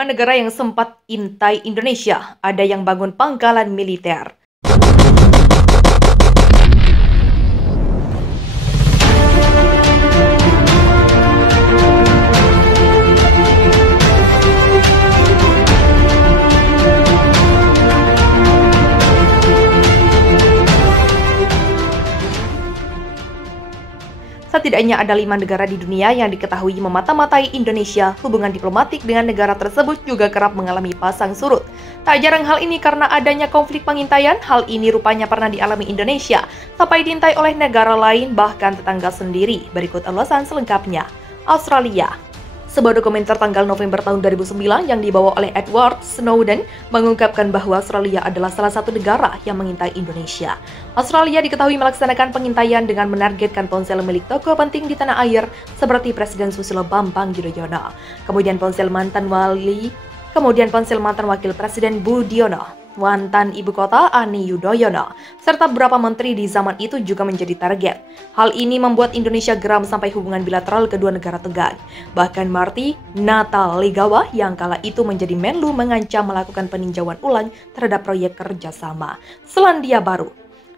5 negara yang sempat intai Indonesia, ada yang bangun pangkalan militer. Setidaknya ada 5 negara di dunia yang diketahui memata-matai Indonesia. Hubungan diplomatik dengan negara tersebut juga kerap mengalami pasang surut. Tak jarang hal ini karena adanya konflik pengintaian. Hal ini rupanya pernah dialami Indonesia sampai diintai oleh negara lain, bahkan tetangga sendiri. Berikut ulasan selengkapnya. Australia. Sebuah dokumenter tanggal November tahun 2009 yang dibawa oleh Edward Snowden mengungkapkan bahwa Australia adalah salah satu negara yang mengintai Indonesia. Australia diketahui melaksanakan pengintaian dengan menargetkan ponsel milik tokoh penting di tanah air seperti Presiden Susilo Bambang Yudhoyono, kemudian ponsel mantan Wakil Presiden Budiono, mantan Ibu Kota Ani Yudhoyono, serta beberapa menteri di zaman itu juga menjadi target. Hal ini membuat Indonesia geram sampai hubungan bilateral kedua negara tegang. Bahkan Marty Natalegawa yang kala itu menjadi Menlu mengancam melakukan peninjauan ulang terhadap proyek kerjasama Selandia Baru.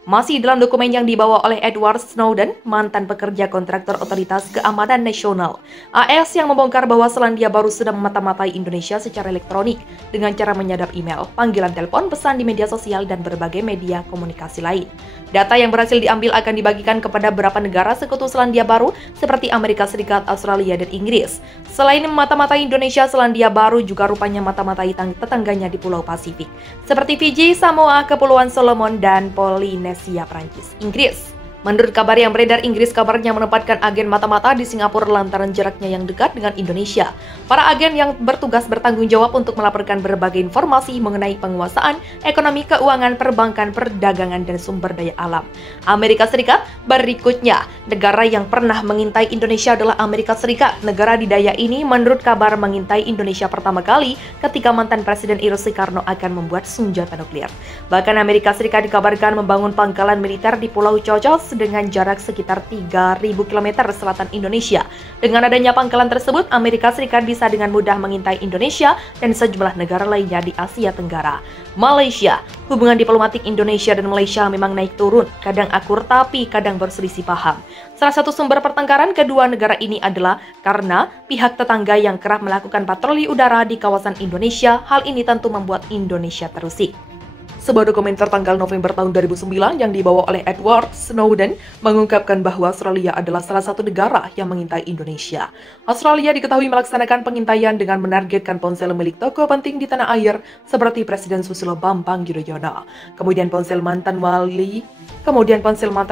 Masih dalam dokumen yang dibawa oleh Edward Snowden, mantan pekerja kontraktor Otoritas Keamanan Nasional AS yang membongkar bahwa Selandia Baru sudah memata-matai Indonesia secara elektronik dengan cara menyadap email, panggilan telepon, pesan di media sosial, dan berbagai media komunikasi lain. Data yang berhasil diambil akan dibagikan kepada beberapa negara sekutu Selandia Baru seperti Amerika Serikat, Australia, dan Inggris. Selain mata-matai Indonesia, Selandia Baru juga rupanya mata-matai tetangganya di Pulau Pasifik, seperti Fiji, Samoa, Kepulauan Solomon, dan Polinesia Prancis, Inggris. Menurut kabar yang beredar, Inggris kabarnya menempatkan agen mata-mata di Singapura lantaran jaraknya yang dekat dengan Indonesia. Para agen yang bertugas bertanggung jawab untuk melaporkan berbagai informasi mengenai penguasaan, ekonomi, keuangan, perbankan, perdagangan, dan sumber daya alam. Amerika Serikat berikutnya. Negara yang pernah mengintai Indonesia adalah Amerika Serikat. Negara didaya ini menurut kabar mengintai Indonesia pertama kali ketika mantan Presiden Soekarno akan membuat senjata nuklir. Bahkan Amerika Serikat dikabarkan membangun pangkalan militer di Pulau Cocos dengan jarak sekitar 3.000 km selatan Indonesia. Dengan adanya pangkalan tersebut, Amerika Serikat bisa dengan mudah mengintai Indonesia dan sejumlah negara lainnya di Asia Tenggara. Malaysia. Hubungan diplomatik Indonesia dan Malaysia memang naik turun, kadang akur tapi kadang berselisih paham. Salah satu sumber pertengkaran kedua negara ini adalah karena pihak tetangga yang kerap melakukan patroli udara di kawasan Indonesia. Hal ini tentu membuat Indonesia terusik. Sebuah dokumenter tanggal November tahun 2009 yang dibawa oleh Edward Snowden mengungkapkan bahwa Australia adalah salah satu negara yang mengintai Indonesia. Australia diketahui melaksanakan pengintaian dengan menargetkan ponsel milik tokoh penting di tanah air seperti Presiden Susilo Bambang Yudhoyono, kemudian ponsel mantan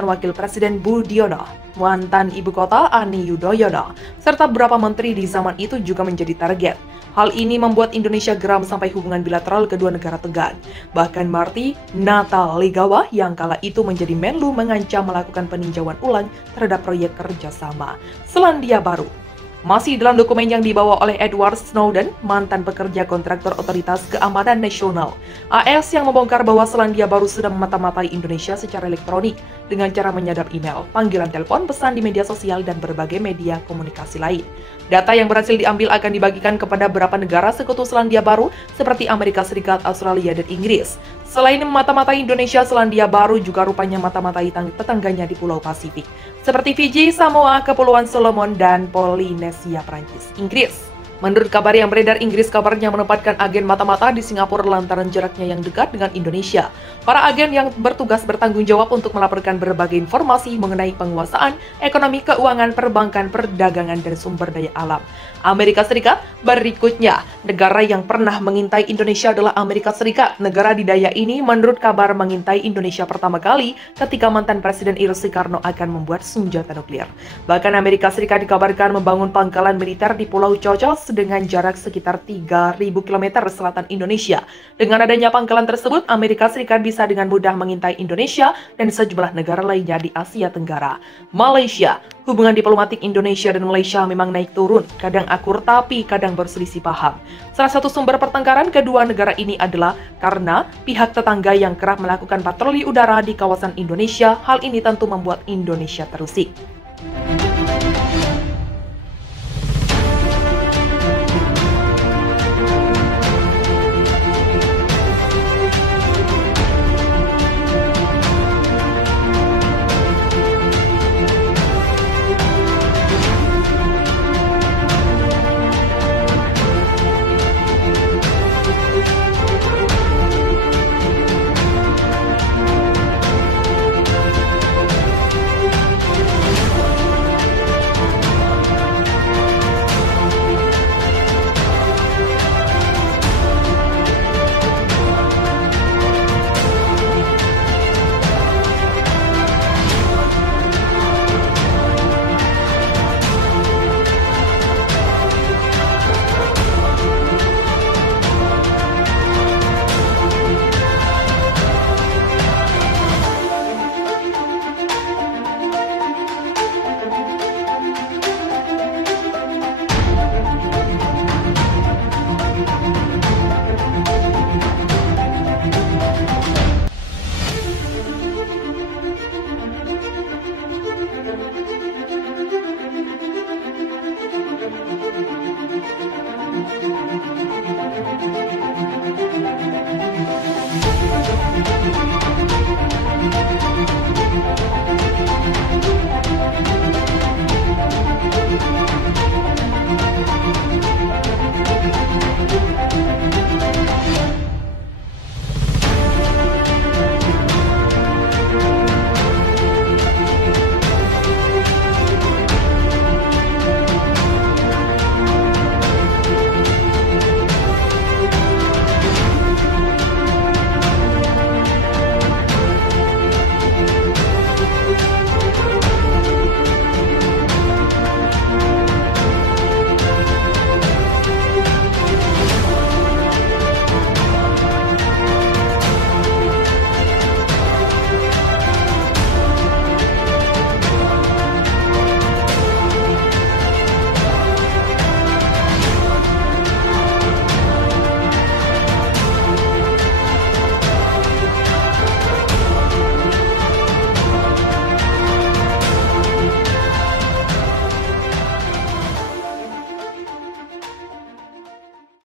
Wakil Presiden Budiono, mantan Ibu Kota Ani Yudhoyono, serta beberapa menteri di zaman itu juga menjadi target. Hal ini membuat Indonesia geram sampai hubungan bilateral kedua negara tegang. Bahkan Marty Natalegawa yang kala itu menjadi Menlu mengancam melakukan peninjauan ulang terhadap proyek kerjasama Selandia Baru. Masih dalam dokumen yang dibawa oleh Edward Snowden, mantan pekerja kontraktor Otoritas Keamanan Nasional AS yang membongkar bahwa Selandia Baru sudah memata-matai Indonesia secara elektronik dengan cara menyadap email, panggilan telepon, pesan di media sosial, dan berbagai media komunikasi lain. Data yang berhasil diambil akan dibagikan kepada beberapa negara sekutu Selandia Baru seperti Amerika Serikat, Australia, dan Inggris. Selain mata-matai Indonesia, Selandia Baru juga rupanya mata-matai tetangganya di Pulau Pasifik, seperti Fiji, Samoa, Kepulauan Solomon, dan Polinesia Prancis, Inggris. Menurut kabar yang beredar, Inggris kabarnya menempatkan agen mata-mata di Singapura lantaran jaraknya yang dekat dengan Indonesia. Para agen yang bertugas bertanggung jawab untuk melaporkan berbagai informasi mengenai penguasaan, ekonomi, keuangan, perbankan, perdagangan, dan sumber daya alam. Amerika Serikat berikutnya. Negara yang pernah mengintai Indonesia adalah Amerika Serikat. Negara didaya ini menurut kabar mengintai Indonesia pertama kali ketika mantan Presiden Soekarno akan membuat senjata nuklir. Bahkan Amerika Serikat dikabarkan membangun pangkalan militer di Pulau Cocos dengan jarak sekitar 3.000 km selatan Indonesia. Dengan adanya pangkalan tersebut, Amerika Serikat bisa dengan mudah mengintai Indonesia dan sejumlah negara lainnya di Asia Tenggara. Malaysia. Hubungan diplomatik Indonesia dan Malaysia memang naik turun, kadang akur tapi kadang berselisih paham. Salah satu sumber pertengkaran kedua negara ini adalah karena pihak tetangga yang kerap melakukan patroli udara di kawasan Indonesia. Hal ini tentu membuat Indonesia terusik.